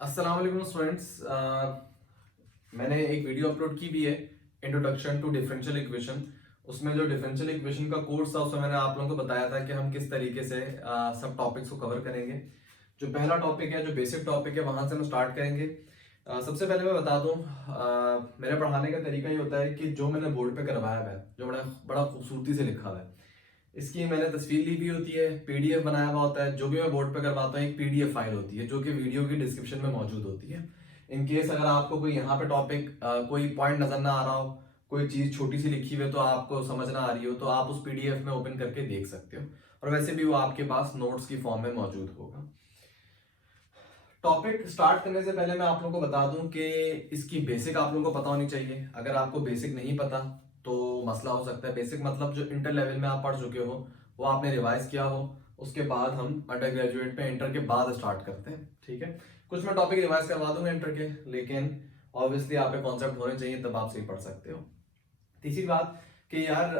अस्सलाम वालेकुम स्टूडेंट्स। मैंने एक वीडियो अपलोड की भी है, इंट्रोडक्शन टू डिफरेंशियल इक्वेशन। उसमें जो डिफरेंशियल इक्वेशन का कोर्स था उसमें मैंने आप लोगों को बताया था कि हम किस तरीके से सब टॉपिक्स को कवर करेंगे। जो पहला टॉपिक है, जो बेसिक टॉपिक है, वहां से हम स्टार्ट करेंगे। सबसे पहले मैं बता दूं, मेरे पढ़ाने का तरीका ये होता है कि जो मैंने बोर्ड पे करवाया हुआ है, जो बड़ा बड़ा खूबसूरती से लिखा हुआ है, इसकी मैंने तस्वीर ली भी होती है, पीडीएफ बनाया हुआ होता है। जो भी मैं बोर्ड पे करवाता हूँ एक पीडीएफ फाइल होती है जो कि वीडियो की डिस्क्रिप्शन में मौजूद होती है। इन केस अगर आपको कोई यहाँ पे टॉपिक कोई पॉइंट नजर ना आ रहा हो, कोई चीज छोटी सी लिखी हुई है तो आपको समझ ना आ रही हो, तो आप उस पीडीएफ में ओपन करके देख सकते हो। और वैसे भी वो आपके पास नोट्स की फॉर्म में मौजूद होगा। टॉपिक स्टार्ट करने से पहले मैं आप लोगों को बता दूं कि इसकी बेसिक आप लोगों को पता होनी चाहिए। अगर आपको बेसिक नहीं पता तो मसला हो सकता है। बेसिक मतलब जो इंटर लेवल में आप पढ़ चुके हो, वो आपने रिवाइज किया हो, उसके बाद हम अंडर ग्रेजुएट पे इंटर के बाद स्टार्ट करते हैं। ठीक है, कुछ मैं टॉपिक रिवाइज करवा दूंगा इंटर के, लेकिन ऑब्वियसली आप पे कॉन्सेप्ट होने चाहिए, तब आप सही पढ़ सकते हो। तीसरी बात कि यार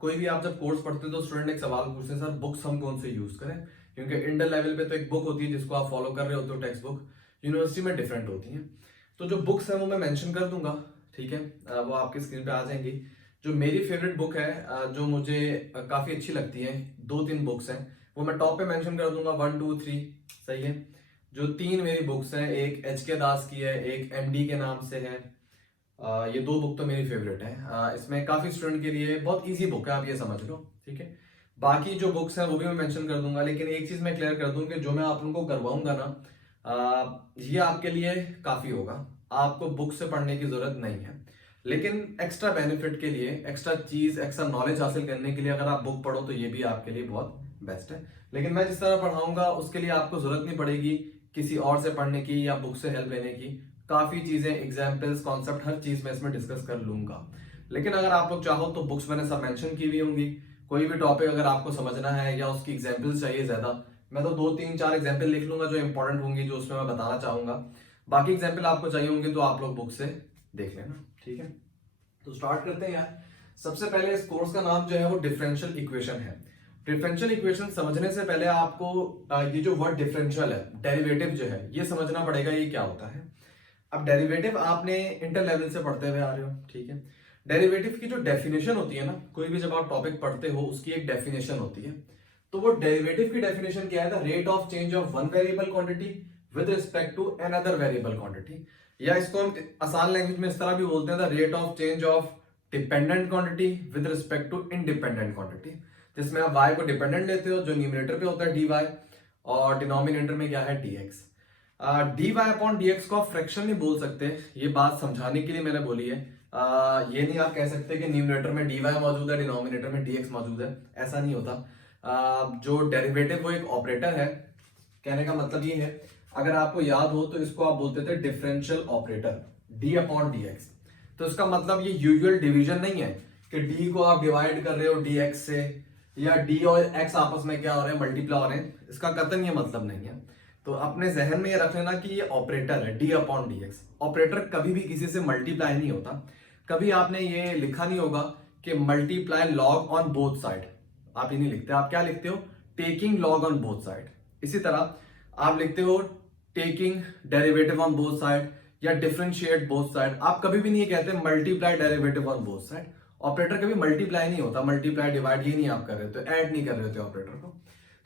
कोई भी आप जब कोर्स पढ़ते हो तो स्टूडेंट एक सवाल पूछते हैं, सर बुक्स हम कौन से यूज करें? क्योंकि इंटर लेवल पे तो एक बुक होती है जिसको आप फॉलो कर रहे होते हो, टेक्स्ट बुक। यूनिवर्सिटी में डिफरेंट होती हैं। तो जो बुक्स हैं वो मैं मेंशन कर दूंगा, ठीक है, वो आपकी स्क्रीन पे आ जाएंगी। जो मेरी फेवरेट बुक है, जो मुझे काफी अच्छी लगती है, दो तीन बुक्स हैं, वो मैं टॉप पे मेंशन कर दूंगा, 1 2 3। सही है। जो तीन मेरी बुक्स हैं, एक एच के दास की है, एक एमडी के नाम से है। ये दो बुक तो मेरी फेवरेट है। इसमें काफी स्टूडेंट के लिए बहुत इजी बुक है, आप ये समझ लो। ठीक है, बाकी जो बुक्स हैं वो भी मैं मेंशन कर दूंगा, लेकिन एक चीज मैं क्लियर कर दूं कि जो मैं आप लोगों को करवाऊंगा ना, ये आपके लिए काफी होगा। आपको बुक से पढ़ने की जरूरत नहीं है, लेकिन एक्स्ट्रा बेनिफिट के लिए, एक्स्ट्रा चीज, एक्स्ट्रा नॉलेज हासिल करने के लिए अगर आप बुक पढ़ो तो ये भी आपके लिए बहुत बेस्ट है। लेकिन मैं जिस तरह पढ़ाऊंगा उसके लिए आपको जरूरत नहीं पड़ेगी किसी और से पढ़ने की या बुक से हेल्प लेने की। काफी चीजें, एग्जाम्पल्स, कॉन्सेप्ट, हर चीज मैं इसमें डिस्कस कर लूंगा। लेकिन अगर आप लोग चाहो तो बुक्स मैंने सब मेंशन की हुई होंगी। कोई भी टॉपिक अगर आपको समझना है या उसकी एग्जाम्पल्स चाहिए ज्यादा, मैं तो 2 3 4 एग्जाम्पल लिख लूंगा जो इंपॉर्टेंट होंगी, जो उसमें मैं बताना चाहूंगा। बाकी एग्जाम्पल आपको चाहिए होंगे तो आप लोग बुक से देख लेना। ठीक है, तो स्टार्ट करते हैं यार। सबसे पहले इस कोर्स का नाम जो है वो डिफरेंशियल इक्वेशन है। डिफरेंशियल इक्वेशन समझने से पहले आपको ये जो वर्ड डिफरेंशियल है, डेरिवेटिव जो है, ये समझना पड़ेगा ये क्या होता है। अब डेरिवेटिव आपने इंटर लेवल से पढ़ते हुए आ रहे हो, ठीक है। डेरिवेटिव की जो डेफिनेशन होती है ना, कोई भी जब आप टॉपिक पढ़ते हो उसकी एक डेफिनेशन होती है। तो वो डेरिवेटिव की डेफिनेशन क्या है? The rate of change of one variable quantity with respect to another variable quantity, या इसको हम आसान लैंग्वेज में इस तरह भी बोलते हैं, the rate of change of dependent quantity with respect to independent quantity. जिसमें आप y को डिपेंडेंट लेते हो, जो न्यूमरेटर पे होता है dy, और डिनोमिनेटर में क्या है dx। dy अपॉन dx को आप फ्रैक्शन नहीं बोल सकते, ये बात समझाने के लिए मैंने बोली है। ये नहीं आप कह सकते कि न्यूमरेटर में dy मौजूद है, डिनोमिनेटर में dx मौजूद है, ऐसा नहीं होता। जो डेरिवेटिव वो एक ऑपरेटर है। कहने का मतलब ये है, अगर आपको याद हो तो इसको आप बोलते थे differential operator, d upon dx। तो इसका मतलब ये यूजुअल डिवीजन नहीं है कि d को आप डिवाइड कर रहे हो dx से, या d और x आपस में क्या हो रहे हैं, मल्टीप्लाई हो रहे हैं। इसका कतई ये मतलब नहीं है। तो अपने जहन में ये रख लेना कि ये ऑपरेटर है, d अपॉन dx। ऑपरेटर कभी भी किसी से मल्टीप्लाई नहीं होता। कभी आपने ये लिखा नहीं होगा कि multiply log on both side, आप ये नहीं लिखते। आप क्या लिखते हो? Taking log on both side. इसी तरह आप लिखते हो taking derivative on both side या डिफरेंशिएट बोथ साइड। आप कभी भी नहीं कहते multiply derivative on both side. Operator कभी मल्टीप्लाई नहीं होता, मल्टीप्लाई डिवाइड ये नहीं आप कर रहे हो, ऐड नहीं कर रहे होते ऑपरेटर को।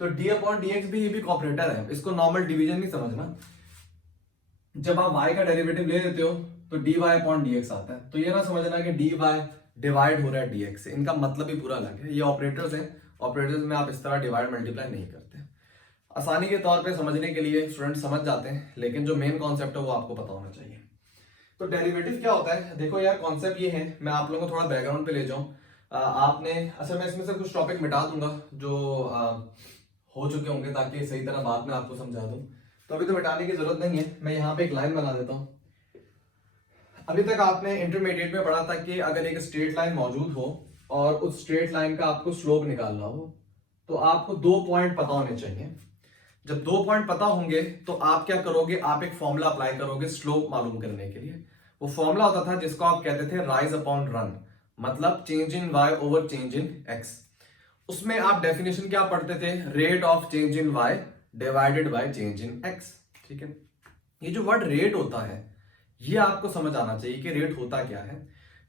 तो डी अपॉन डी एक्स भी ये भी ऑपरेटर है, इसको नॉर्मल डिवीजन नहीं समझना। जब आप y का डेरिवेटिव ले लेते हो तो dy अपॉन dx आता है, तो ये ना समझना कि dy डिवाइड हो रहा है dx से, इनका मतलब ही पूरा अलग है। ये ऑपरेटर्स हैं, ऑपरेटर्स में आप इस तरह डिवाइड मल्टीप्लाई नहीं करते। आसानी के तौर पे समझने के लिए स्टूडेंट समझ जाते हैं, लेकिन जो मेन कॉन्सेप्ट है वो आपको पता होना चाहिए। तो डेरिवेटिव क्या होता है? देखो यार, कॉन्सेप्ट ये है, मैं आप लोगों को थोड़ा बैकग्राउंड पे ले जाऊं। आपने अच्छा, मैं इसमें से कुछ टॉपिक मिटा दूंगा जो हो चुके होंगे, ताकि सही तरह बाद में आपको समझा दूं। तो अभी तो मिटाने की जरूरत नहीं है, मैं यहाँ पे एक लाइन बना देता हूँ। अभी तक आपने इंटरमीडिएट में पढ़ा था कि अगर एक स्ट्रेट लाइन मौजूद हो और उस स्ट्रेट लाइन का आपको स्लोप निकालना हो, तो आपको 2 पॉइंट पता होने चाहिए। जब 2 पॉइंट पता होंगे तो आप क्या करोगे? आप एक फॉर्मूला अप्लाई करोगे स्लोप मालूम करने के लिए। वो फॉर्मूला होता था जिसको आप कहते थे राइज अपॉन रन, मतलब change in y over change in x। उसमें आप डेफिनेशन क्या पढ़ते थे? Rate of change in y divided by change in x। ठीक है, ये जो वर्ड रेट होता है, ये आपको समझ आना चाहिए कि रेट होता क्या है।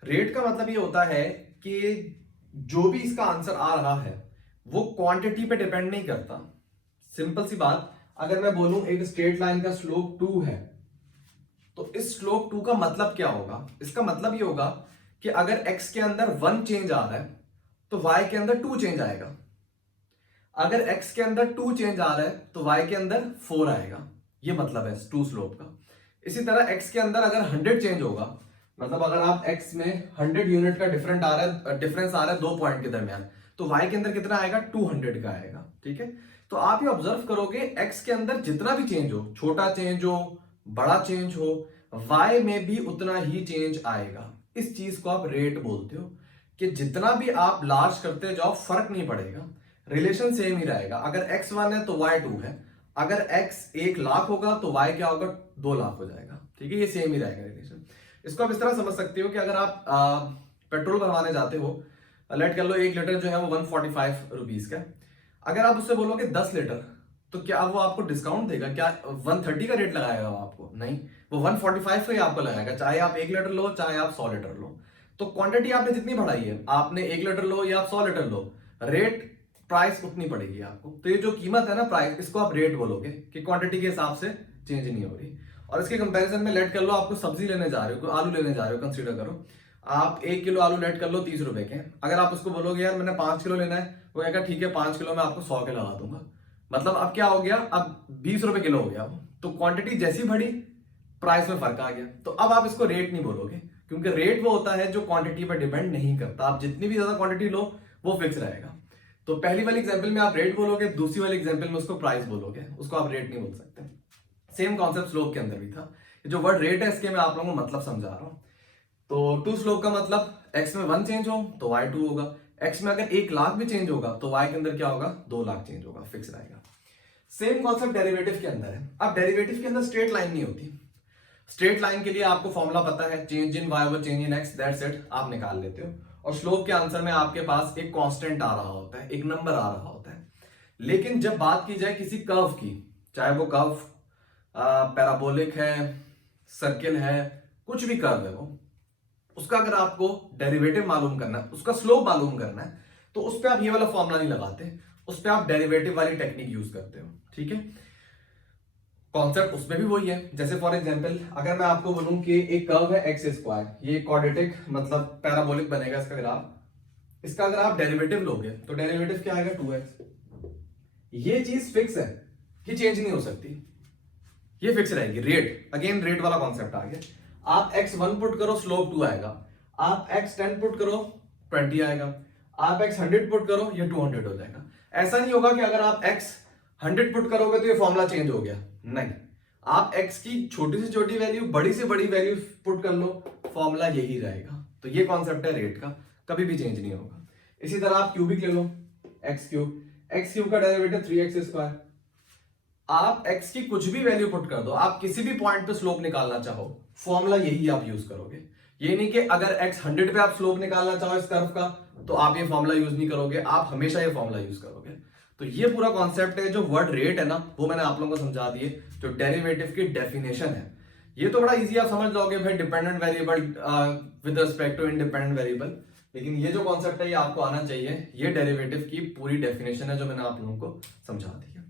रेट का मतलब ये होता है कि जो भी इसका आंसर आ रहा है वो क्वांटिटी पे डिपेंड नहीं करता। सिंपल सी बात, अगर मैं बोलूं एक स्ट्रेट लाइन का स्लोप 2 है, तो इस स्लोप 2 का मतलब क्या होगा? इसका मतलब ये होगा कि अगर x के अंदर 1 चेंज आ रहा है तो y के अंदर 2 चेंज आएगा। अगर x के अंदर 2 चेंज आ रहा है तो y के अंदर 4 आएगा। ये मतलब है 2 स्लोप का। इसी तरह x के अंदर अगर 100 चेंज होगा, मतलब अगर आप x में 100 यूनिट का डिफरेंस आ रहा है 2 पॉइंट के दरमियान, तो y के अंदर कितना आएगा? 200 का आएगा। ठीक है, तो आप ये ऑब्जर्व करोगे x के अंदर जितना भी चेंज हो, छोटा चेंज हो, बड़ा चेंज हो, y में भी उतना ही चेंज आएगा। इस चीज को आप रेट बोलते हो कि जितना भी आप लार्ज करते जाओ फर्क नहीं पड़ेगा, रिलेशन सेम ही रहेगा। अगर x 1 है तो y 2 है, अगर x 1 लाख होगा तो y क्या होगा? 2 लाख हो जाएगा। ठीक है, ये सेम ही रहेगा रिलेशन। इसको आप इस तरह समझ सकते हो कि अगर आप पेट्रोल भरवाने जाते हो, लेट कर लो 1 लीटर जो है वो 145 रुपीज का, अगर आप उससे बोलोगे 10 लीटर, तो क्या वो आपको डिस्काउंट देगा? क्या 130 का रेट लगाएगा वो आपको? नहीं, वो 145 का ही आपको लगाएगा, चाहे आप 1 लीटर लो चाहे आप 100 लीटर लो। तो क्वांटिटी आपने जितनी बढ़ाई है, आपने 1 लीटर लो या आप 100 लीटर लो, रेट प्राइस उतनी पड़ेगी आपको। तो ये जो कीमत है ना प्राइस, इसको आप रेट बोलोगे कि क्वांटिटी के हिसाब से चेंज नहीं हो रही। और इसके कंपैरिजन में लेट कर लो आपको सब्जी लेने जा रहे हो, आलू लेने जा रहे हो, कंसीडर करो आप 1 किलो आलू लेट कर लो 30 रुपए के। अगर आप उसको बोलोगे यार मैंने 5 किलो लेना है, वो कहेगा ठीक है 5 किलो में आपको 100 के लगा दूंगा। मतलब अब क्या हो गया? अब 20 रुपए किलो हो गया वो। तो क्वांटिटी जैसी बढ़ी, प्राइस में फर्क आ गया। तो अब आप इसको रेट नहीं बोलोगे, क्योंकि रेट वो होता है जो क्वांटिटी पर डिपेंड नहीं करता। आप जितनी भी ज्यादा क्वांटिटी लो वो फिक्स रहेगा। तो पहली वाली एग्जांपल में आप रेट बोलोगे, दूसरी वाली एग्जांपल में उसको प्राइस बोलोगे, उसको आप रेट नहीं बोल सकते। सेम कॉन्सेप्ट स्लोप के अंदर भी था। जो वर्ड रेट है इसके मैं आप लोगों को मतलब समझा रहा हूं। तो 2 स्लोप का मतलब x में 1 चेंज हो तो y 2 होगा, x में अगर 1 लाख भी चेंज होगा तो y के अंदर क्या होगा? 2 लाख चेंज होगा, फिक्स रहेगा। सेम कॉन्सेप्ट डेरिवेटिव के अंदर है। अब डेरिवेटिव के अंदर स्ट्रेट लाइन नहीं होती। स्ट्रेट लाइन के लिए आपको फॉर्मूला पता है, change in y over change in x, that's it, आप निकाल लेते हो। और स्लोप के आंसर में आपके पास एक कांस्टेंट आ रहा होता है, एक नंबर आ रहा होता है। लेकिन जब बात की जाए किसी कर्व की, चाहे वो कर्व पैराबोलिक है, सर्किल है, कुछ भी कर्व है वो, उसका अगर आपको डेरिवेटिव मालूम करना है, उसका स्लोप मालूम करना है, तो उस पर आप ये वाला फॉर्मूला नहीं लगाते, उस पर आप डेरिवेटिव वाली टेक्निक यूज करते हो। ठीक है, कॉन्सेप्ट उसमें भी वही है। जैसे फॉर एग्जांपल अगर मैं आपको बोलूं कि एक कर्व है एक्स स्क्वायर, ये क्वाड्रेटिक मतलब पैराबोलिक बनेगा इसका ग्राफ, इसका अगर आप डेरिवेटिव लोगे तो डेरिवेटिव क्या आएगा? 2x। ये चीज फिक्स है, ये चेंज नहीं हो सकती, ये फिक्स रहेगी। रेट, अगेन रेट वाला कॉन्सेप्ट आ गया। आप x1 पुट करो स्लोप 2 आएगा, आप x10 पुट करो 20 आएगा, आप x100 पुट करो ये 200 हो जाएगा। ऐसा नहीं होगा कि अगर आप x100 पुट करोगे तो ये फॉर्मूला चेंज हो गया, नहीं। आप x की छोटी से छोटी वैल्यू, बड़ी से बड़ी वैल्यू पुट कर लो, फॉर्मूला यही रहेगा। तो ये कॉन्सेप्ट है रेट का, कभी भी चेंज नहीं होगा। इसी तरह आप क्यूबिक ले लो, एक्स क्यूब का डेरिवेटिव 3x स्क्वायर। आप x की कुछ भी वैल्यू पुट कर दो, आप किसी भी पॉइंट पे स्लोप निकालना चाहो, फॉर्मूला यही आप यूज करोगे। ये नहीं कि अगर x 100 पे आप स्लोप निकालना चाहो इस कर्व का तो आप ये फॉर्मूला यूज नहीं करोगे, आप हमेशा ये फॉर्मूला यूज करोगे। तो ये पूरा कॉन्सेप्ट है। जो वर्ड रेट है ना, वो मैंने आप लोगों को समझा दिए। जो डेरिवेटिव की डेफिनेशन है, ये तो बड़ा इजी, आप समझ जाओगे भाई, dependent variable with respect to independent variable. लेकिन ये जो कॉन्सेप्ट है ये आपको आना चाहिए। ये डेरिवेटिव की पूरी डेफिनेशन है जो मैंने आप लोगों को समझा दी है।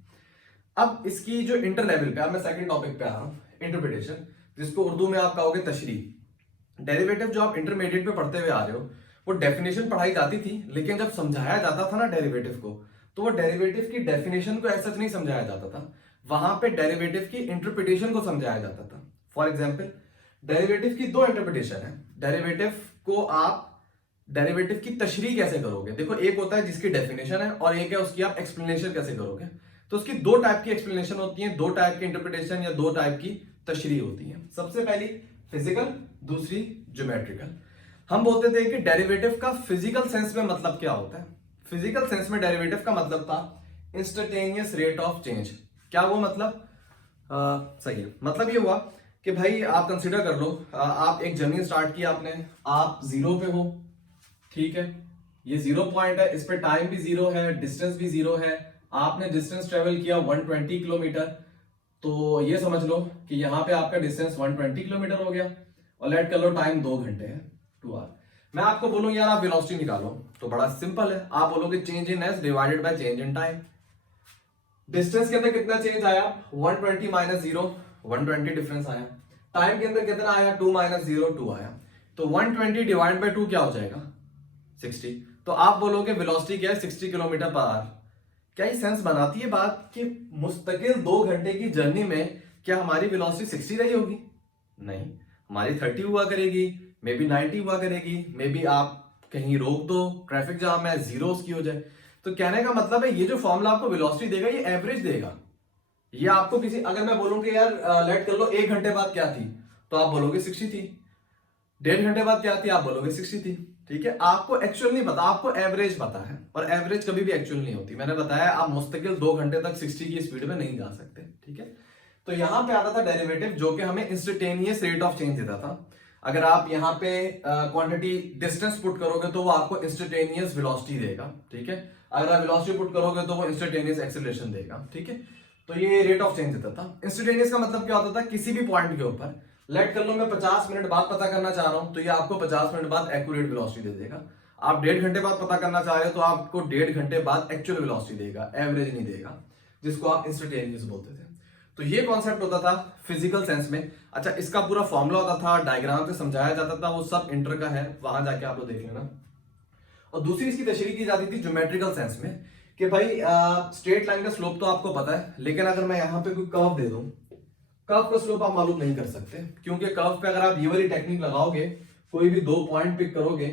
अब इसकी जो इंटर लेवल पे, अब मैं सेकंड टॉपिक पे आ रहा हूं, इंटरप्रिटेशन, जिसको उर्दू में आप कहोगे तशरीह। डेरिवेटिव जो आप इंटरमीडिएट पे पढ़ते हुए आ रहे हो, वो डेफिनेशन पढ़ाई जाती थी, लेकिन जब समझाया जाता था ना डेरिवेटिव को, तो वो डेरिवेटिव की डेफिनेशन को ऐसा नहीं समझाया जाता था, वहां पे डेरिवेटिव की इंटरप्रिटेशन को समझाया जाता था। फॉर एग्जाम्पल, डेरिवेटिव की 2 इंटरप्रिटेशन है। डेरिवेटिव को आप डेरिवेटिव की तशरीह कैसे करोगे? देखो, एक होता है जिसकी डेफिनेशन है और एक है उसकी आप एक्सप्लेनेशन कैसे करोगे। तो उसकी 2 टाइप की एक्सप्लेनेशन होती है, 2 टाइप की इंटरप्रिटेशन या 2 टाइप की तशरीह होती है। सबसे पहली फिजिकल, दूसरी ज्योमेट्रिकल। हम बोलते थे कि डेरिवेटिव का फिजिकल सेंस में मतलब क्या होता है। फिजिकल सेंस में डेरिवेटिव का मतलब था इंस्टेंटेनियस रेट ऑफ चेंज। क्या वो मतलब? सही है, मतलब ये हुआ कि भाई आप कंसिडर कर लो, आप एक जर्नी स्टार्ट की आपने, आप 0 पे हो, ठीक है, ये 0 पॉइंट है, इस पे टाइम भी 0 है, डिस्टेंस भी 0 है, आपने डिस्टेंस ट्रेवल किया 120 किलोमीटर। तो ये समझ लो कि यहाँ पे आपका डिस्टेंस 120 किलोमीटर हो गया और लेट कर लो टाइम 2 घंटे है, 2 आवर। मैं आपको बोलूं यार आप वेलोसिटी निकालो तो बड़ा सिंपल है, आप बोलोगे change in S divided by change in time. Distance के अंदर कितना चेंज आया, 120 माइनस 0, 120 डिफरेंस आया। टाइम के अंदर कितना आया, 2 माइनस 0, 2 आया। तो 120 डिवाइड बाय 2 क्या हो जाएगा, 60। तो आप बोलोगे वेलोसिटी क्या है, 60 किलोमीटर पर आवर। क्या ये सेंस बनाती है बात कि मुस्तकिल 2 घंटे की जर्नी में क्या हमारी वेलोसिटी 60 रही होगी? नहीं, हमारी 30 हुआ करेगी, मे बी 90 हुआ करेगी, मे बी आप कहीं रोक दो, ट्रैफिक जाम है, 0 उसकी हो जाए। तो कहने का मतलब है ये जो फॉर्मूला आपको वेलोसिटी देगा ये एवरेज देगा। ये आपको किसी, अगर मैं बोलूं कि यार लेट कर लो 1 घंटे बाद क्या थी, तो आप बोलोगे 60 थी। 1.5 घंटे बाद क्या थी, आप बोलोगे 60 थी। ठीक है, आपको एक्चुअल नहीं पता, आपको एवरेज पता है, और एवरेज कभी भी एक्चुअल नहीं होती। मैंने बताया आप मुस्तकिल 2 घंटे तक 60 की स्पीड में नहीं जा सकते। ठीक है, तो यहां पे आता था डेरिवेटिव जो कि हमें इंस्टेंटेनियस रेट ऑफ चेंज देता था। अगर आप यहाँ पे क्वांटिटी डिस्टेंस पुट करोगे तो वो आपको इंस्टेंटेनियस वेलोसिटी देगा। ठीक है, अगर आप वेलोसिटी पुट करोगे तो वो इंस्टेंटेनियस एक्सेलरेशन देगा। ठीक है, तो ये रेट ऑफ चेंज देता था। इंस्टेंटेनियस का मतलब क्या होता था, किसी भी पॉइंट के ऊपर लेट कर लो मैं 50 मिनट बाद पता करना चाह रहा हूं तो ये आपको 50 मिनट बाद एक्यूरेट वेलोसिटी दे देगा। आप 1.5 घंटे बाद पता करना चाह रहे हो तो आपको 1.5 घंटे बाद एक्चुअल वेलोसिटी देगा, एवरेज नहीं देगा, जिसको आप इंस्टेंटेनियस बोलते थे। तो ये कॉन्सेप्ट होता था फिजिकल सेंस में। अच्छा, इसका पूरा फॉर्मूला होता था, डायग्राम से समझाया जाता था, वो सब इंटर का है, वहां जाके आप लोग देख लेना। और दूसरी इसकी तशरीह की जाती थी ज्योमेट्रिकल सेंस में कि भाई स्ट्रेट लाइन का स्लोप तो आपको पता है, लेकिन अगर मैं यहाँ पे कोई कर्व दे दूं, कर्व का स्लोप आप मालूम नहीं कर सकते, क्योंकि कर्व पे अगर आप ये वाली टेक्निक लगाओगे, कोई भी 2 पॉइंट पिक करोगे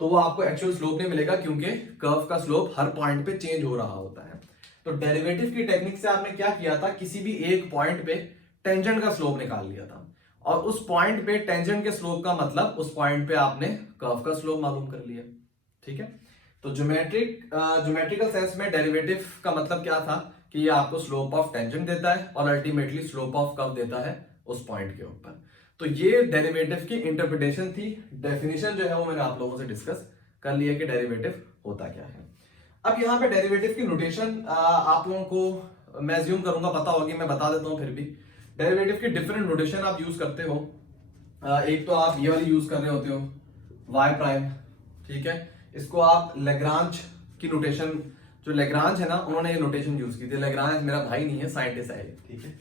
तो वो आपको एक्चुअल स्लोप नहीं मिलेगा, क्योंकि कर्व का स्लोप हर पॉइंट पे चेंज हो रहा होता है। तो डेरिवेटिव की टेक्निक से आपने क्या किया था, किसी भी एक पॉइंट पे टेंजेंट का स्लोप निकाल लिया था, और उस पॉइंट पे टेंजेंट के स्लोप का मतलब उस पॉइंट पे आपने कर्व का स्लोप मालूम कर लिया। ठीक है, तो ज्योमेट्रिकल सेंस में डेरिवेटिव का मतलब क्या था कि ये आपको स्लोप ऑफ टेंजेंट देता है और अल्टीमेटली स्लोप ऑफ कर्व देता है उस पॉइंट के ऊपर। तो ये डेरिवेटिव की इंटरप्रिटेशन थी। डेफिनेशन जो है वो मैंने आप लोगों से डिस्कस कर लिया कि डेरिवेटिव होता क्या है। अब यहाँ पे डेरिवेटिव की नोटेशन आप लोगों को मैं अज्यूम करूंगा पता होगी, मैं बता देता हूँ फिर भी। डेरिवेटिव की डिफरेंट नोटेशन आप यूज करते हो। एक तो आप ये वाली यूज कर रहे होते हो, वाई प्राइम। ठीक है, इसको आप लेग्रांज की नोटेशन, जो लेग्रांज है ना, उन्होंने ये नोटेशन यूज की थी। लेग्रांज मेरा भाई नहीं है, साइंटिस्ट है। ठीक है,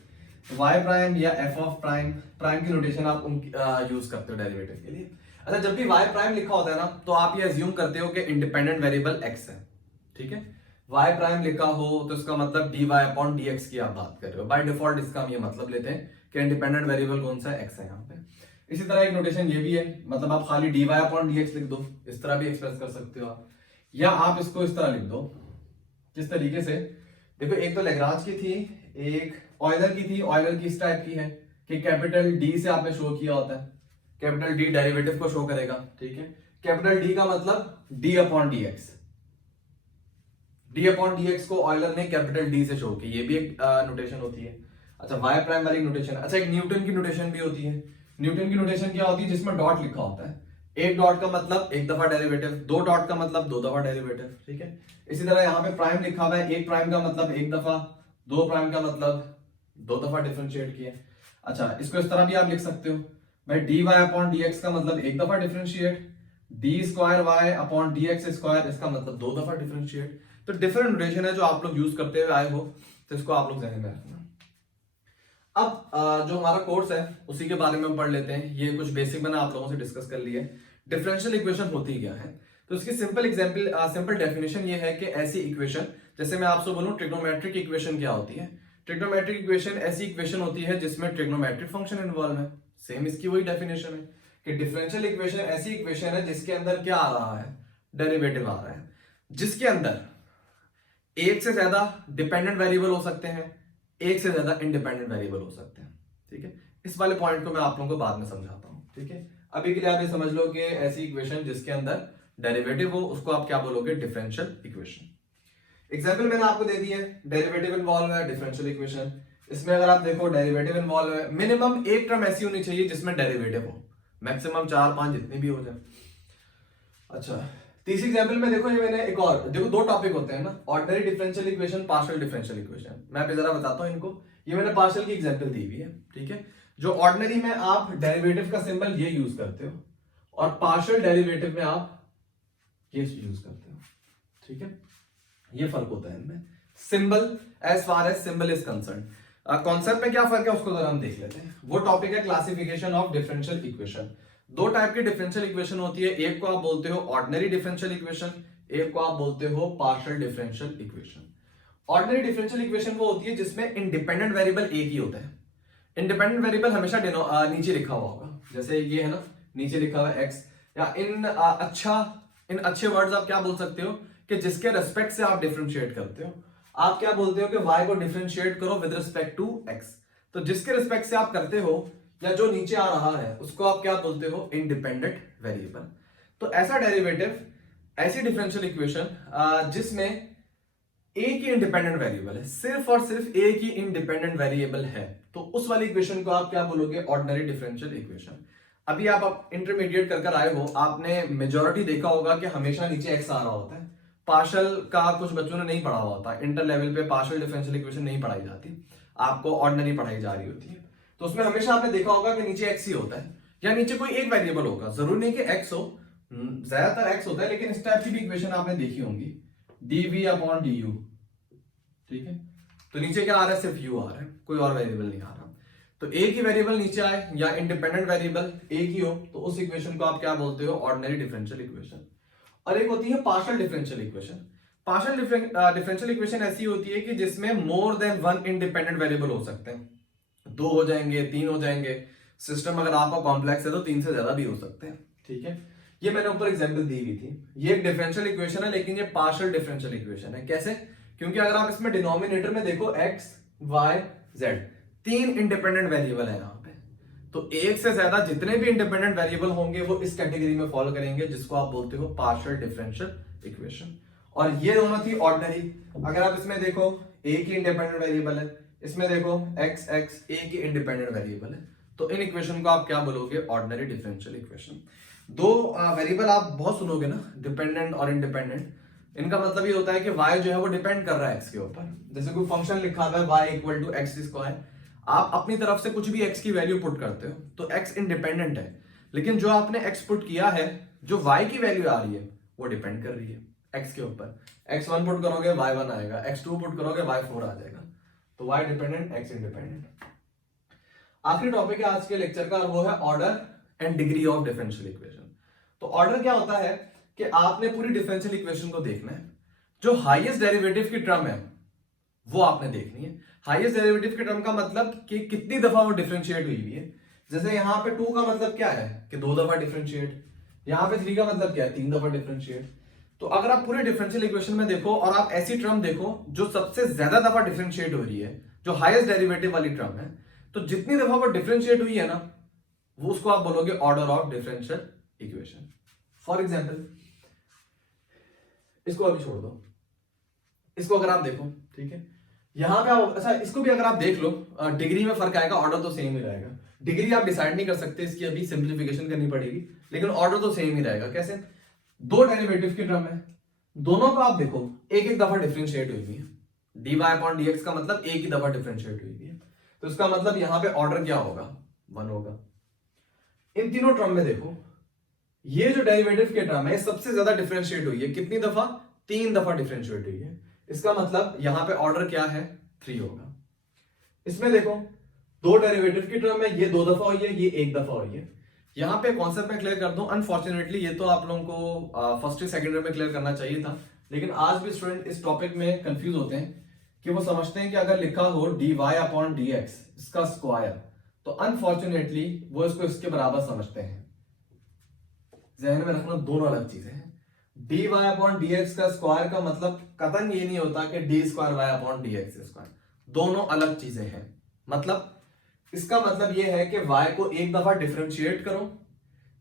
वाई प्राइम या एफ ऑफ प्राइम, प्राइम की नोटेशन आप यूज करते हो डेरिवेटिव के लिए। अच्छा, जब भी वाई प्राइम लिखा होता है ना, तो आप ये अज्यूम करते हो कि इंडिपेंडेंट वेरिएबल एक्स है। ठीक है, वाई प्राइम लिखा हो तो इसका मतलब d y upon d x की आप बात कर रहे हो। बाय डिफॉल्ट इसका हम ये मतलब लेते हैं कि इंडिपेंडेंट वेरिएबल कौन सा है, एक्स है यहाँ पे। इसी तरह एक नोटेशन ये भी है, मतलब आप खाली d y upon d x लिख दो, इस तरह भी एक्सप्रेस कर सकते हो आप, या आप इसको इस तरह लिख दो। किस तरीके से, देखो एक तो लेग्रांज की थी, एक ऑयलर की थी। ऑयलर की इस टाइप की है कि कैपिटल डी से आपने शो किया होता है, कैपिटल डी डेरिवेटिव को शो करेगा। ठीक है, कैपिटल डी का मतलब D upon d x, D upon d x को ऑयलर ने कैपिटल डी से शो की, ये भी एक नोटेशन होती है। अच्छा, वाई प्राइम वाली नोटेशन। अच्छा, एक न्यूटन की नोटेशन भी होती है। न्यूटन की नोटेशन क्या होती है, जिसमें डॉट लिखा होता है। एक डॉट का मतलब एक दफा डेरिवेटिव, 2 डॉट का मतलब 2 दफा डेरिवेटिव। ठीक है, इसी तरह यहाँ पे प्राइम लिखा हुआ है, एक प्राइम का मतलब एक दफा, 2 प्राइम का मतलब 2 दफा डिफरेंशिएट किया। अच्छा, इसको इस तरह भी आप लिख सकते हो भाई, d y upon d x का मतलब एक दफा differentiate, d square y upon d x square, इसका मतलब 2 दफा डिफरेंशिएट। तो डिफरेंट नोटेशन है जो आप लोग यूज करते हुए आए हो, तो इसको आप लोग ध्यान में रखना। अब जो हमारा कोर्स है उसी के बारे में हम पढ़ लेते हैं। ये कुछ बेसिक मैंने आप लोगों से डिस्कस कर लिया है। डिफरेंशियल इक्वेशन होती क्या है, तो इसकी सिंपल डेफिनेशन ये है कि ऐसी इक्वेशन, जैसे मैं आपसे बोलूं ट्रिग्नोमेट्रिक इक्वेशन क्या होती है। ट्रिग्नोमेट्रिक इक्वेशन ऐसी इक्वेशन होती है जिसमें ट्रिग्नोमेट्रिक फंक्शन इन्वॉल्व है। सेम इसकी वही डेफिनेशन है कि डिफरेंशियल इक्वेशन ऐसी इक्वेशन है जिसके अंदर क्या आ रहा है, डेरिवेटिव आ रहा है, जिसके अंदर एक से ज्यादा डिपेंडेंट वेरिएबल हो सकते हैं, एक से ज्यादा इंडिपेंडेंट वेरिएबल हो सकते हैं। ठीक है, इस वाले पॉइंट को मैं आप लोगों को बाद में समझाता हूं। ठीक है, अभी के लिए आप ये समझ लो कि ऐसी इक्वेशन जिसके अंदर डेरिवेटिव हो उसको आप क्या बोलोगे, डिफरेंशियल इक्वेशन। एग्जाम्पल मैंने आपको दे दिया है, डेरिवेटिव इन्वॉल्व है, डिफरेंशियल इक्वेशन। इसमें अगर आप देखो डेरिवेटिव इन्वॉल्व है, मिनिमम एक टर्म ऐसी होनी चाहिए जिसमें डेरिवेटिव हो, मैक्सिमम 4-5 जितने भी हो जाए। अच्छा, तीसरी एग्जांपल में देखो, ये मैंने एक और देखो, 2 टॉपिक होते हैं ना, ordinary differential equation, partial differential equation. मैं अभी जरा बताता हूं इनको ये मैंने पार्शियल की एग्जांपल दी हुई है, ठीक है। जो ऑर्डिनरी में आप डेरिवेटिव का सिंबल ये यूज करते हो और पार्शियल डेरिवेटिव में आप ये यूज करते हो, ठीक है। ये फर्क होता है इनमें, symbol as far as symbol is concern. Concept में क्या फर्क है उसको जरा हम देख लेते हैं। वो टॉपिक है क्लासिफिकेशन ऑफ डिफरेंशियल इक्वेशन। दो टाइप की डिफरेंशियल इक्वेशन होती है, एक को आप बोलते हो ऑर्डिनरी डिफरेंशियल इक्वेशन, एक को आप बोलते हो partial differential equation. Ordinary differential equation वो होती है जिसमें इंडिपेंडेंट वेरिएबल एक ही होता है। इंडिपेंडेंट वेरिएबल हमेशा नीचे लिखा हुआ होगा, जैसे ये है ना, नीचे लिखा हुआ है एक्स, या इन अच्छे वर्ड्स आप क्या बोल सकते हो कि जिसके रेस्पेक्ट से आप डिफरेंशिएट करते हो। आप क्या बोलते हो कि y को डिफरेंशिएट करो विद रिस्पेक्ट टू x। तो जिसके रिस्पेक्ट से आप करते हो या जो नीचे आ रहा है उसको आप क्या बोलते हो, इंडिपेंडेंट वेरिएबल। तो ऐसा डेरिवेटिव, ऐसी डिफरेंशियल इक्वेशन जिसमें एक ही इंडिपेंडेंट वेरिएबल है, सिर्फ और सिर्फ एक ही इंडिपेंडेंट वेरिएबल है, तो उस वाली इक्वेशन को आप क्या बोलोगे, ऑर्डिनरी डिफरेंशियल इक्वेशन। अभी आप इंटरमीडिएट कर आए हो, आपने मेजॉरिटी देखा होगा कि हमेशा नीचे एक्स आ रहा होता है। पार्शियल का कुछ बच्चों ने नहीं पढ़ा हुआ होता, इंटर लेवल पे पार्शियल डिफरेंशियल इक्वेशन नहीं पढ़ाई जाती, आपको ऑर्डिनरी पढ़ाई जा रही होती है। तो उसमें हमेशा आपने देखा होगा कि नीचे एक्स ही होता है, या नीचे कोई एक वेरिएबल होगा, जरूरी नहीं कि एक्स हो, ज्यादातर एक्स होता है, लेकिन इस टाइप की भी इक्वेशन आपने देखी होंगी, dv अपॉन du, ठीक है। तो नीचे क्या आ रहा है, सिर्फ u आ रहा है, कोई और वेरिएबल नहीं आ रहा। तो एक ही वेरिएबल नीचे आए या इंडिपेंडेंट वेरिएबल एक ही हो, तो उस इक्वेशन को आप क्या बोलते हो, ऑर्डिनरी डिफरेंशियल इक्वेशन। और एक होती है partial differential equation. Partial differential equation ऐसी होती है कि जिसमें more than one independent variable हो सकते हैं, दो हो जाएंगे, तीन हो जाएंगे, सिस्टम अगर आपका कॉम्प्लेक्स है तो तीन से ज्यादा भी हो सकते हैं, ठीक है। ये मैंने ऊपर एग्जांपल दी हुई थी, ये एक डिफरेंशियल इक्वेशन है, लेकिन ये पार्शियल डिफरेंशियल इक्वेशन है। कैसे? क्योंकि अगर आप इसमें डिनोमिनेटर में देखो x, y, z, तीन इंडिपेंडेंट वेरिएबल है यहाँ पे, तो एक से ज्यादा जितने भी इंडिपेंडेंट वेरिएबल होंगे वो इस कैटेगरी में फॉलो करेंगे, जिसको आप बोलते हो पार्शियल डिफरेंशियल इक्वेशन। और ये दोनों थी ऑर्डिनरी। अगर आप इसमें देखो एक ही इंडिपेंडेंट वेरिएबल है, इसमें देखो x एक ही इंडिपेंडेंट वेरिएबल है, तो इन इक्वेशन को आप क्या बोलोगे, ऑर्डिनरी डिफरेंशियल इक्वेशन। दो वेरिएबल आप बहुत सुनोगे ना, डिपेंडेंट और इंडिपेंडेंट, इनका मतलब ये होता है कि y जो है वो डिपेंड कर रहा है x के ऊपर। जैसे कोई फंक्शन लिखा हुआ है y equal to x square, आप अपनी तरफ से कुछ भी x की वैल्यू पुट करते हो तो x इंडिपेंडेंट है, लेकिन जो आपने x पुट किया है, जो y की वैल्यू आ रही है वो डिपेंड कर रही है x के ऊपर। x1 पुट करोगे y1 आएगा, x2 पुट करोगे y4 आ जाएगा, तो y डिपेंडेंट x इंडिपेंडेंट। आखिरी टॉपिक है आज के लेक्चर का, और वो है order and degree of differential equation. तो ऑर्डर क्या होता है कि आपने पूरी डिफरेंशियल इक्वेशन को देखना है, जो हाईएस्ट डेरिवेटिव की टर्म है वो आपने देखनी है। हाईएस्ट डेरिवेटिव की टर्म का मतलब कि कितनी दफा वो डिफरेंशिएट हुई है। जैसे यहाँ पे 2 का मतलब क्या है कि 2 दफा डिफरेंशिएट, यहाँ पे 3 का मतलब क्या है, 3 दफा डिफरेंशिएट। तो अगर आप पूरे डिफरेंशियल इक्वेशन में देखो और आप ऐसी टर्म देखो जो सबसे ज्यादा दफा डिफरेंशिएट हो रही है, जो हाईएस्ट डेरिवेटिव वाली टर्म है, तो जितनी दफा वो डिफरेंशिएट हुई है ना, वो उसको आप बोलोगे order of differential equation. For example, इसको अभी छोड़ दो, इसको अगर आप देखो, ठीक है, यहां पे आप अच्छा इसको भी अगर आप देख लो, डिग्री में फर्क आएगा, ऑर्डर तो सेम ही रहेगा। डिग्री आप डिसाइड नहीं कर सकते, इसकी अभी सिंप्लीफिकेशन करनी पड़ेगी, लेकिन ऑर्डर तो सेम ही रहेगा। कैसे? दो डेरिवेटिव की टर्म है, दोनों को आप देखो एक एक दफा डिफरेंशिएट हुई है, dy अपॉन dx का मतलब एक ही दफा डिफरेंशिएट हुई है, तो इसका मतलब यहां पे ऑर्डर क्या होगा, 1 होगा। इन तीनों टर्म में देखो, ये जो डेरिवेटिव की टर्म है सबसे ज्यादा डिफरेंशिएट हुई है, कितनी दफा, 3 दफा डिफरेंशिएट हुई है, इसका मतलब यहां पे ऑर्डर क्या है, 3 होगा। इसमें देखो दो डेरिवेटिव की टर्म है, ये 2 दफा हुई है, ये 1 दफा हुई है। यहां पे कॉन्सेप्ट में क्लियर कर दूं, अनफॉर्चुनेटली ये तो आप लोगों को फर्स्ट या सेकंड ईयर में क्लियर करना चाहिए था, लेकिन आज भी स्टूडेंट इस टॉपिक में कंफ्यूज होते हैं कि वो समझते हैं कि अगर लिखा हो dy अपॉन dx इसका स्क्वायर, तो अनफॉर्चुनेटली वो इसको इसके बराबर समझते हैं। ज़हन में रखना, दोनों अलग चीजें हैं। dy अपॉन dx का स्क्वायर का मतलब कतन ये नहीं होता कि d square y upon dx square, दोनों अलग चीजें हैं। मतलब इसका मतलब ये है कि y को एक दफा डिफरेंशिएट करो,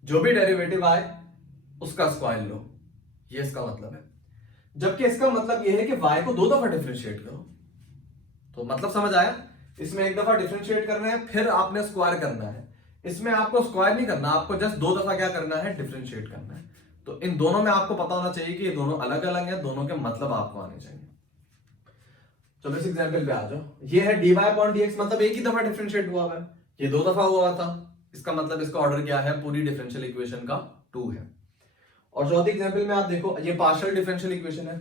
जो भी डेरिवेटिव आए उसका स्क्वायर लो, ये इसका मतलब है। जबकि इसका मतलब ये है कि y को 2 दफा डिफरेंशिएट करो। तो मतलब समझ आया? इसमें एक दफा डिफरेंशिएट करना है, फिर आपने स्क्वायर करना है। इसमें आपको स्क्वायर नहीं करना, आपको जस्ट 2 दफा क्या करना है, डिफरेंशिएट करना है। तो इन दोनों में आपको पता होना चाहिए कि ये दोनों अलग अलग हैं, दोनों के मतलब आपको आने चाहिए। चलो इस एग्जांपल पे आ जाओ। ये है dy अपॉन dx, मतलब एक ही दफा डिफरेंशिएट हुआ है, ये 2 दफा हुआ था, इसका मतलब इसका ऑर्डर क्या है, पूरी डिफरेंशियल इक्वेशन का 2 है। और चौथी एग्जांपल में आप देखो, ये पार्शियल डिफरेंशियल इक्वेशन है।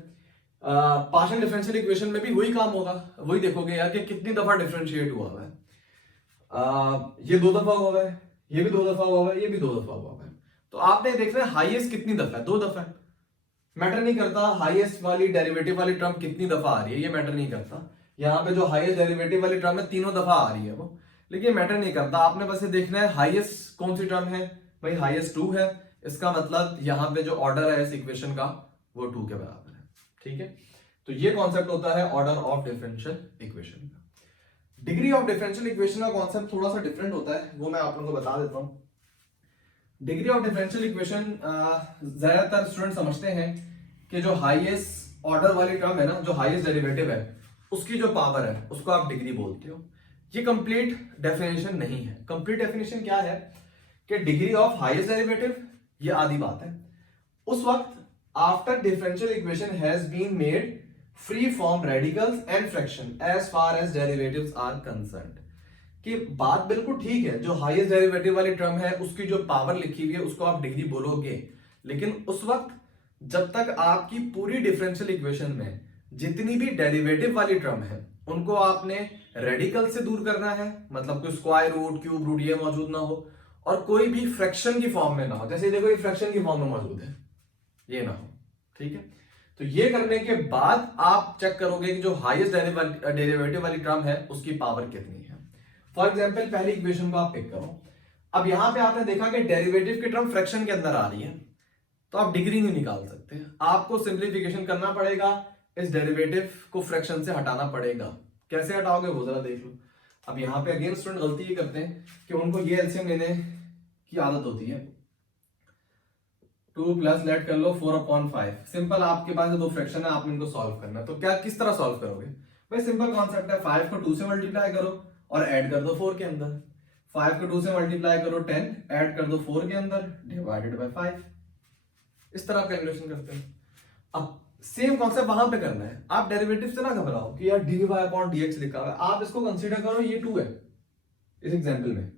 पार्शियल डिफरेंशियल इक्वेशन में भी वही काम होगा, वही देखोगे यार कि कितनी दफा डिफरेंशिएट हुआ है। ये 2 दफा हुआ है, ये भी 2 दफा हुआ है, ये भी 2 दफा हुआ है। तो आपने देखना है हाईएस्ट कितनी दफा है, 2 दफा है। मैटर नहीं करता हाईएस्ट वाली डेरिवेटिव वाली टर्म कितनी दफा आ रही है, ये मैटर नहीं करता। यहाँ पे जो हाईएस्ट डेरिवेटिव वाली टर्म है 3 दफा आ रही है वो, लेकिन मैटर नहीं करता। आपने बस ये देखना है हाईएस्ट कौन सी टर्म है, भाई हाईएस्ट 2 है, इसका मतलब यहाँ पे जो ऑर्डर है इस इक्वेशन का वो 2 के बराबर है। ठीक है, तो ये कॉन्सेप्ट होता है ऑर्डर ऑफ डिफरेंशियल इक्वेशन का। डिग्री ऑफ डिफरेंशियल इक्वेशन का कॉन्सेप्ट थोड़ा सा डिफरेंट होता है, वो मैं आप लोगों को बता देता हूं। डिग्री ऑफ डिफरेंशियल इक्वेशन ज्यादातर स्टूडेंट समझते हैं कि जो हाईएस्ट ऑर्डर वाली टर्म है ना, जो हाईएस्ट डेरिवेटिव है उसकी जो पावर है उसको आप डिग्री बोलते हो। ये कंप्लीट डेफिनेशन नहीं है। कंप्लीट डेफिनेशन क्या है कि डिग्री ऑफ हाईएस्ट डेरिवेटिव, ये आधी बात है, उस वक्त after differential equation has been made free from radicals and fraction as far as derivatives are concerned. कि बात बिल्कुल ठीक है, जो हाईएस्ट डेरिवेटिव वाली टर्म है उसकी जो पावर लिखी हुई है उसको आप डिग्री बोलोगे, लेकिन उस वक्त जब तक आपकी पूरी डिफरेंशियल इक्वेशन में जितनी भी डेरिवेटिव वाली टर्म है उनको आपने रेडिकल से दूर करना है, मतलब कोई स्क्वायर रूट, क्यूब रूट ये मौजूद ना हो, और कोई भी फ्रैक्शन की फॉर्म में ना हो। जैसे देखो ये फ्रैक्शन की फॉर्म में मौजूद है, ये ना हो। ठीक है, तो ये करने के बाद आप चेक करोगे कि जो हाईएस्ट डेरिवेटिव वाली टर्म है उसकी पावर कितनी है। फॉर एग्जांपल पहली इक्वेशन को आप पिक करो। अब यहां पे आपने देखा कि डेरिवेटिव की टर्म फ्रैक्शन के अंदर आ रही है, तो आप डिग्री नहीं निकाल सकते, आपको सिंप्लीफिकेशन करना पड़ेगा, इस डेरिवेटिव को फ्रैक्शन से हटाना पड़ेगा। कैसे हटाओगे वो जरा देख लो। अब यहाँ पे अगेन स्टूडेंट गलती ये करते हैं कि उनको ये एलसीएम लेने की आदत होती है। 2 प्लस लेट कर लो 4/5। सिंपल, आपके पास 2 फ्रैक्शन है, आपने इनको सॉल्व करना है। तो क्या किस तरह सॉल्व करोगे भाई, सिंपल कॉन्सेप्ट है, 5 को 2 से मल्टीप्लाई करो और ऐड कर दो 4 के अंदर। 5 को 2 से मल्टीप्लाई करो 10, ऐड कर दो 4 के अंदर, डिवाइडेड बाय 5। इस तरह कैलकुलेशन करते हैं। अब सेम कॉन्सेप्ट वहां पे करना है। आप डेरिवेटिव से ना घबराओ कि यार dy/dx लिखा हुआ है, आप इसको कंसीडर करो ये 2 है, इस एग्जांपल में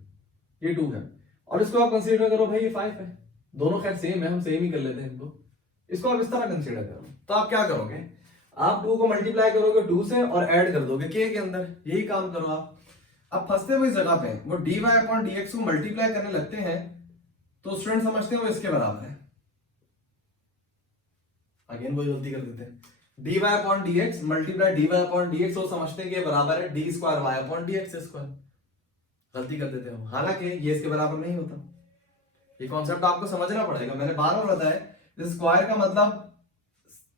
ये 2 है, और इसको आप कंसीडर करो भाई ये 5 है। दोनों खैर सेम है, हम सेम ही कर लेते हैं इनको। इसको आप इस तरह कंसीडर करो, तो आप क्या करोगे, आप 2 को मल्टीप्लाई करोगे 2 से और ऐड कर दोगे k के अंदर, यही काम करो आप। अब फंसते हुए इस जगह पे वो dy/dx को मल्टीप्लाई करने लगते हैं तो स्टूडेंट समझते हैं वो इसके बराबर है। अगेन वही गलती कर देते हैं, dy/dx मल्टीप्लाई dy/dx वो समझते हैं कि बराबर है d²y/dx²। गलती कर देते हो, हालांकि ये इसके बराबर नहीं होता। ये कॉन्सेप्ट आपको समझना पड़ेगा, मैंने बार बार बताया, स्क्वायर का मतलब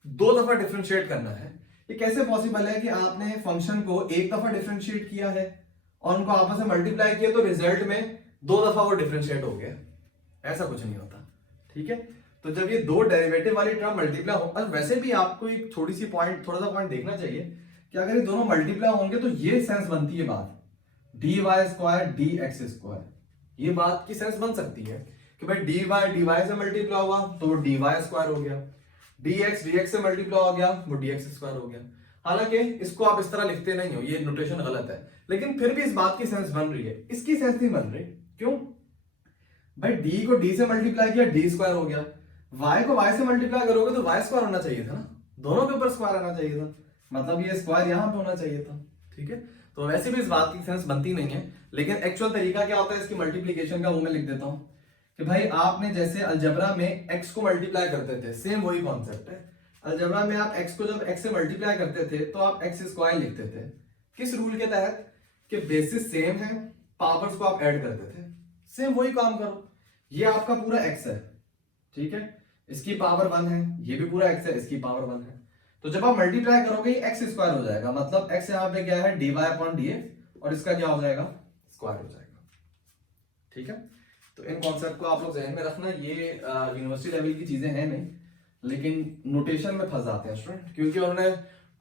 2 दफा डिफरेंशिएट करना है। ये कैसे पॉसिबल है कि आपने फंक्शन को 1 दफा डिफरेंशिएट किया है और उनको आपस में मल्टीप्लाई किया तो रिजल्ट में 2 दफा वो डिफरेंशिएट हो गया, ऐसा कुछ नहीं होता। ठीक है, तो जब ये 2 डेरिवेटिव वाली टर्म मल्टीप्लाई हो, और वैसे भी आपको एक थोड़ा सा पॉइंट देखना चाहिए कि अगर ये दोनों मल्टीप्लाई होंगे तो ये सेंस बनती है बात, dy² dx², ये बात की सेंस बन सकती है कि भाई dy से मल्टीप्लाई हुआ तो वो dy² हो गया, dx से मल्टीप्लाई हो गया वो dx² हो गया। हालांकि इसको आप इस तरह लिखते नहीं हो, ये नोटेशन गलत है, लेकिन फिर भी इस बात की सेंस बन रही है। इसकी सेंस नहीं बन रही, क्यों भाई, d को d से मल्टीप्लाई किया d² हो गया, y को y से मल्टीप्लाई करोगे तो y² होना चाहिए था ना, दोनों के ऊपर स्क्वायर आना चाहिए था, मतलब ये स्क्वायर यहां पे होना चाहिए था। ठीक है, तो वैसे भी इस बात की सेंस बनती नहीं है, लेकिन एक्चुअल तरीका क्या होता है इसकी मल्टीप्लीकेशन का, वो मैं लिख देता हूं कि भाई आपने जैसे अलजबरा में x को मल्टीप्लाई करते थे, सेम वही कॉन्सेप्ट है। अलजबरा में आप x को जब x से मल्टीप्लाई करते थे तो आप x² लिखते थे, किस रूल के तहत कि बेसिस सेम है, पावर्स को आप ऐड करते थे। सेम वही काम करो, ये आपका पूरा x है, ठीक है, इसकी पावर 1 है, ये भी पूरा x है, इसकी पावर 1 है। तो जब आप मल्टीप्लाई करोगे ये x² हो जाएगा, मतलब x यहाँ पे क्या है dy/dx और इसका क्या हो जाएगा स्क्वायर हो जाएगा। ठीक है, तो इन कॉन्सेप्ट को आप लोग ध्यान में रखना, ये यूनिवर्सिटी लेवल की चीजें हैं नहीं, लेकिन नोटेशन में फंस जाते हैं स्टूडेंट, क्योंकि उन्होंने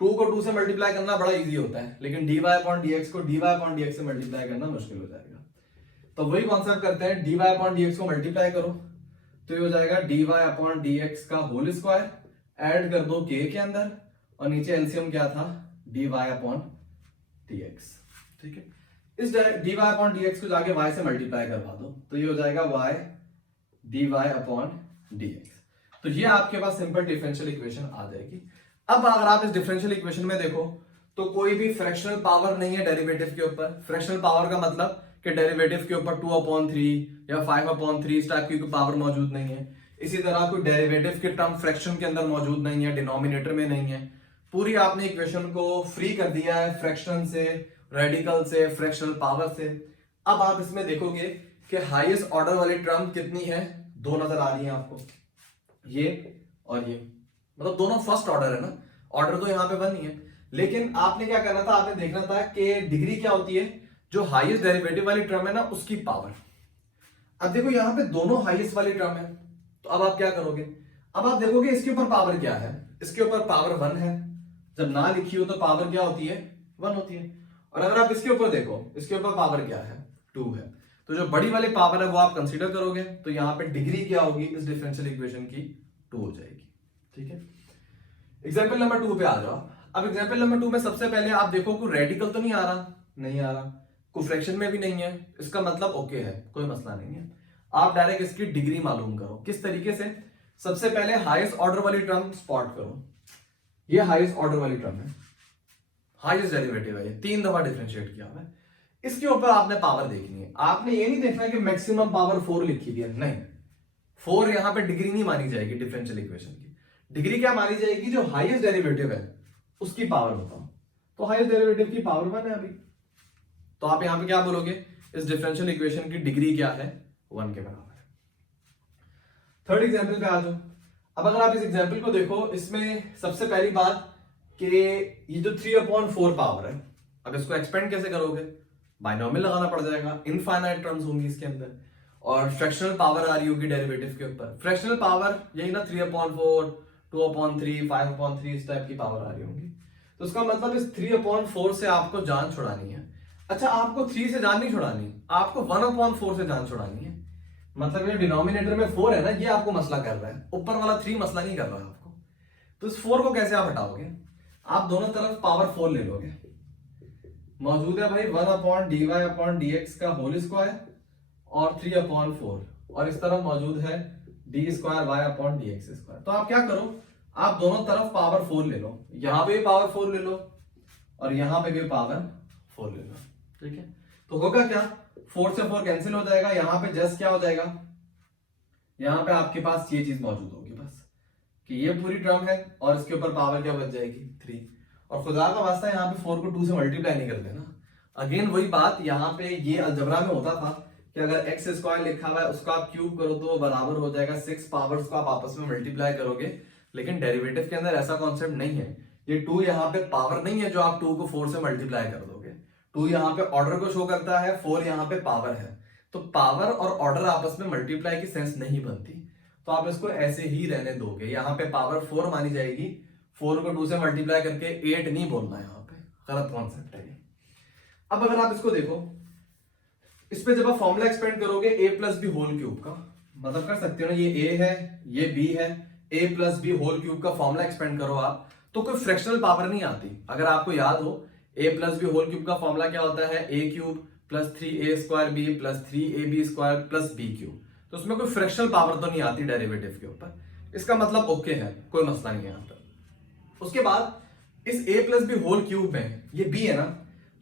2 को 2 से मल्टीप्लाई करना बड़ा इजी होता है, लेकिन dy/dx को dy/dx से मल्टीप्लाई करना मुश्किल हो जाएगा। तो वही कॉन्सेप्ट करते हैं, dy/dx को मल्टीप्लाई करो तो ये हो जाएगा dy/dx का होल स्क्वायर, ऐड कर दो k के अंदर, और नीचे एलसीएम क्या था dy अपॉन dx। ठीक है, इस dy अपॉन dx को जाके y से मल्टीप्लाई करवा दो तो ये हो जाएगा y dy अपॉन dx। तो ये आपके पास सिंपल डिफरेंशियल इक्वेशन आ जाएगी। अब अगर आप इस डिफरेंशियल इक्वेशन में देखो तो कोई भी फ्रैक्शनल पावर नहीं है डेरिवेटिव के ऊपर। फ्रैक्शनल पावर का मतलब कि डेरिवेटिव के ऊपर 2/3 या 5/3 इस टाइप की कोई पावर मौजूद नहीं है। इसी तरह कोई डेरिवेटिव के टर्म फ्रैक्शन के अंदर मौजूद नहीं है, डिनोमिनेटर में नहीं है। पूरी आपने इक्वेशन को फ्री कर दिया है फ्रैक्शन से, रेडिकल से, फ्रैक्शनल पावर से। अब आप इसमें देखोगे कि हाईएस्ट ऑर्डर वाली टर्म कितनी है, दो नजर आ रही है आपको, ये और ये, मतलब दोनों फर्स्ट ऑर्डर है ना, ऑर्डर तो यहां पे वन ही है। लेकिन आपने क्या करना था, आपने देखना था कि डिग्री क्या होती है, जो हाईएस्ट डेरिवेटिव वाली टर्म है ना उसकी पावर। अब देखो यहां पे दोनों हाईएस्ट वाली टर्म है, तो अब आप क्या करोगे, अब आप देखोगे इसके ऊपर पावर क्या है, इसके ऊपर पावर वन है। जब ना लिखी हो तो पावर क्या होती है, वन होती है। और अगर आप इसके ऊपर देखो, इसके ऊपर पावर क्या है, टू है। तो जो बड़ी वाली पावर है वो आप कंसीडर करोगे, तो यहां पे डिग्री क्या होगी इस डिफरेंशियल इक्वेशन की, टू हो जाएगी। ठीक है, एग्जाम्पल नंबर 2 पे आ जाओ। अब एग्जाम्पल नंबर 2 में सबसे पहले आप देखो कोई रेडिकल तो नहीं आ रहा, नहीं आ रहा, कोई फ्रैक्शन में भी नहीं है, इसका मतलब ओके है, कोई मसला नहीं है। आप डायरेक्ट इसकी डिग्री मालूम करो। किस तरीके से, सबसे पहले हाईएस्ट ऑर्डर वाली टर्म स्पॉट करो। ये हाईएस्ट ऑर्डर वाली टर्म है, हाईएस्ट डेरिवेटिव है, ये 3 दफा डिफरेंशिएट किया हुआ है। इसके ऊपर आपने पावर देखनी है। आपने ये नहीं देखना है कि मैक्सिमम पावर 4 लिखी हुई है, नहीं, 4 यहां पे डिग्री नहीं मानी जाएगी डिफरेंशियल इक्वेशन की। डिग्री क्या मानी जाएगी, जो हाईएस्ट डेरिवेटिव है उसकी पावर बताओ। तो हाईएस्ट डेरिवेटिव की पावर 1 है अभी, तो आप यहां पे क्या बोलोगे, इस डिफरेंशियल इक्वेशन की डिग्री क्या है, 1 के बराबर है। थर्ड एग्जांपल पे आ जाओ। अब अगर आप इस एग्जांपल को देखो, इसमें सबसे पहली बात कि ये जो 3/4 पावर है, अब इसको एक्सपेंड कैसे करोगे, बाइनोमियल लगाना पड़ जाएगा, इनफाइनाइट टर्म्स होंगी इसके अंदर, और फ्रैक्शनल पावर आ रही होगी डेरिवेटिव के ऊपर। फ्रैक्शनल पावर यही ना, 3/4, 2/3, 5/3 इस टाइप की पावर आ रही होंगी। तो इसका मतलब इस 3/4 से आपको जान छुड़ानी है। अच्छा, आपको 3 से जान नहीं छुड़ानी, आपको 1/4 से जान छुड़ानी है। मतलब ये डिनोमिनेटर में 4 है ना, ये आपको मसला कर रहा है, ऊपर वाला 3 मसला नहीं कर रहा है आपको। तो इस 4 को कैसे आप हटाओगे, आप दोनों तरफ पावर 4 ले लोगे। मौजूद है भाई 1/dy/dx का होल स्क्वायर और 3/4, और इस तरफ मौजूद है d²y/dx²। तो आप क्या करो, आप दोनों तरफ पावर 4 ले लो, यहां पे भी पावर 4 ले लो और यहां पे भी पावर 4 ले लो। ठीक है, तो होगा क्या, 4 से 4 कैंसिल हो जाएगा, यहां पे जस्ट क्या हो जाएगा, यहां पे आपके पास ये चीज मौजूद होगी बस, कि ये पूरी टर्म है और इसके ऊपर पावर क्या बच जाएगी, 3। और खुदा का वास्ता यहाँ पे 4 को 2 से मल्टीप्लाई नहीं कर देना। अगेन वही बात, यहाँ पे ये अलजबरा में होता था कि अगर x² लिखा हुआ है उसका आप क्यूब करो तो बराबर हो जाएगा 6 पावर्स को आप आपस में मल्टीप्लाई करोगे। लेकिन डेरिवेटिव के अंदर ऐसा कॉन्सेप्ट नहीं है। ये 2 यहाँ पे पावर नहीं है जो आप 2 को 4 से मल्टीप्लाई कर दोगे। 2 यहाँ पे ऑर्डर को शो करता है, 4 यहाँ पे पावर है। तो पावर और ऑर्डर आपस में मल्टीप्लाई की सेंस नहीं बनती, तो आप इसको ऐसे ही रहने दोगे। यहाँ पे पावर 4 मानी जाएगी, 4 को 2 से मल्टीप्लाई करके 8 नहीं बोलना, यहाँ पे गलत कॉन्सेप्ट है। अब अगर आप इसको देखो, इस पे जब आप फॉर्मूला एक्सपेंड करोगे a+b होल क्यूब का, मतलब कर सकते हो ना, ये a है ये b है, a+b होल क्यूब का फॉर्मूला एक्सपेंड करो आप, तो कोई फ्रैक्शनल पावर नहीं आती। अगर आपको याद हो a+b होल क्यूब का फॉर्मूला क्या होता है, a³ + 3a² b + 3ab² + b³। तो उसमें कोई फ्रैक्शनल पावर तो नहीं आती डेरिवेटिव के ऊपर। इसका मतलब ओके है, कोई मसला नहीं है यहाँ पर। उसके बाद इस a+b होल क्यूब में ये b है ना,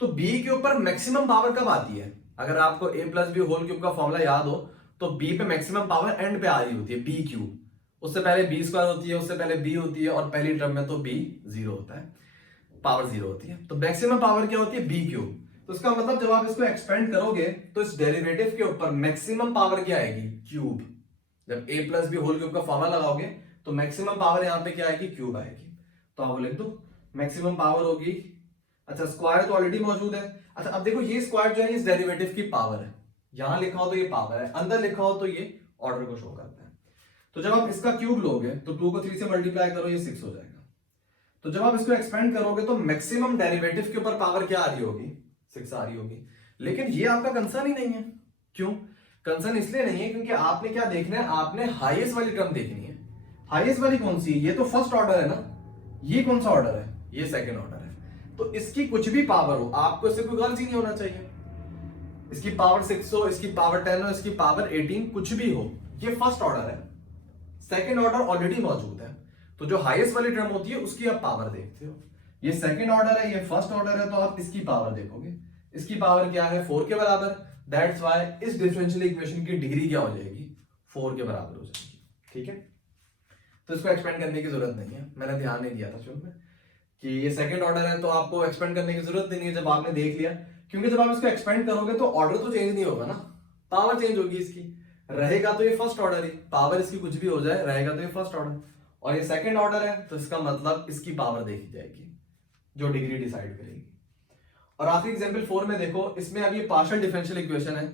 तो b के ऊपर मैक्सिमम पावर कब आती है। अगर आपको a+b होल क्यूब का फॉर्मूला याद हो तो b पे मैक्सिमम पावर एंड पे आ रही होती है, b³। उससे पहले b² होती है, उससे पहले b होती है, और पहली टर्म में तो b 0 होता है, पावर 0 होती है। तो मैक्सिमम पावर क्या होती है, b³। तो इसका मतलब जब आप इसको एक्सपेंड करोगे तो इस डेरिवेटिव के ऊपर मैक्सिमम पावर क्या आएगी, क्यूब। जब a+b होल क्यूब का फॉर्मूला लगाओगे तो मैक्सिमम पावर यहाँ पे क्या आएगी, क्यूब आएगी। तो आप लिख दो मैक्सिमम पावर होगी, अच्छा स्क्वायर तो ऑलरेडी मौजूद है। अच्छा अब देखो ये स्क्वायर जो है इस डेरिवेटिव की पावर है, यहां लिखा हो तो ये पावर है, अंदर लिखा हो तो ये ऑर्डर को शो करता है। तो जब आप इसका क्यूब लोगे तो 2 को 3 से मल्टीप्लाई करो, ये 6 हो जाएगा। तो जब आप इसको एक्सपेंड करोगे तो मैक्सिमम डेरिवेटिव के ऊपर पावर क्या आ रही होगी, 6 आ रही होगी। लेकिन ये आपका कंसर्न ही नहीं है। क्यों कंसर्न, इसलिए नहीं है क्योंकि आपने क्या देखना है, आपने हाईएस्ट वाली टर्म देखनी है। हाईएस्ट वाली कौन सी, ये तो फर्स्ट ऑर्डर है ना, ये कौन सा ऑर्डर है, ये सेकंड ऑर्डर है। तो इसकी कुछ भी पावर हो, आपको इससे कोई गर्ज ही नहीं होना चाहिए। इसकी पावर 6 हो, इसकी पावर 10 हो, इसकी पावर 18, कुछ भी हो, ये फर्स्ट ऑर्डर है। सेकंड ऑर्डर ऑलरेडी मौजूद है, तो जो हाईएस्ट वाली टर्म होती है उसकी आप पावर देखते हो। ये सेकंड ऑर्डर है, ये फर्स्ट ऑर्डर है, तो आप इसकी पावर देखोगे। इसकी पावर क्या है, 4 के बराबर। दैट्स व्हाई इस डिफरेंशियल इक्वेशन की डिग्री क्या हो जाएगी, 4 के बराबर हो जाएगी। ठीक है, तो इसको एक्सपेंड करने की जरूरत नहीं है, मैंने ध्यान नहीं दिया था शुरू में कि ये सेकंड ऑर्डर है, तो आपको एक्सपेंड करने की जरूरत नहीं है जब आपने देख लिया, क्योंकि जब आप इसको एक्सपेंड करोगे तो ऑर्डर तो चेंज नहीं होगा ना, पावर चेंज होगी इसकी। रहेगा तो ये फर्स्ट ऑर्डर ही, पावर इसकी कुछ भी हो जाए, रहेगा तो ये फर्स्ट ऑर्डर, और ये सेकंड ऑर्डर है, तो इसका मतलब इसकी पावर देखी जाएगी जो डिग्री डिसाइड करेगी। और आखिरी एग्जांपल 4 में देखो, इसमें अब ये पार्शियल डिफरेंशियल इक्वेशन है।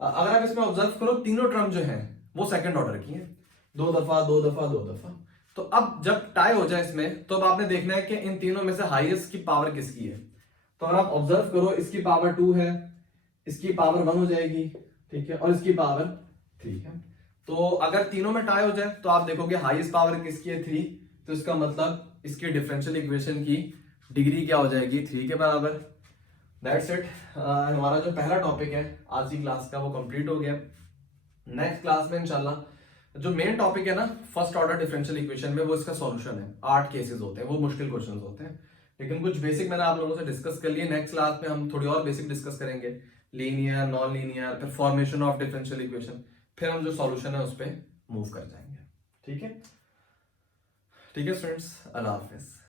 अगर आप इसमें ऑब्जर्व करो, तीनों टर्म जो है वो सेकंड ऑर्डर की है, 2 दफा 2 दफा 2 दफा। तो अब जब टाई हो जाए इसमें, तो अब आपने देखना है कि इन तीनों में से हाईएस्ट की पावर किसकी है। तो अगर आप ऑब्जर्व करो, इसकी पावर 2 है, इसकी पावर 1 हो जाएगी, ठीक है, और इसकी पावर 3 है। तो अगर तीनों में टाई हो जाए तो आप देखोगे हाईएस्ट पावर किसकी है, 3, तो इसका मतलब इसकी डिफरेंशियल इक्वेशन की डिग्री क्या हो जाएगी, 3 के बराबर। दैट्स इट, हमारा जो पहला टॉपिक है आज की क्लास का वो कंप्लीट हो गया। नेक्स्ट क्लास में इंशाल्लाह जो मेन टॉपिक है ना फर्स्ट ऑर्डर डिफरेंशियल इक्वेशन में, वो इसका सॉल्यूशन है। 8 केसेस होते हैं, वो मुश्किल क्वेश्चंस होते हैं, लेकिन कुछ बेसिक मैंने आप लोगों से डिस्कस कर लिए। नेक्स्ट क्लास में हम थोड़ी और बेसिक डिस्कस करेंगे, लीनियर, नॉन लीनियर, फिर फॉर्मेशन ऑफ डिफरेंशियल इक्वेशन, फिर हम जो सॉल्यूशन है उस पर मूव कर जाएंगे। ठीक है, ठीक है स्टूडेंट्स, अल्लाह हाफिज।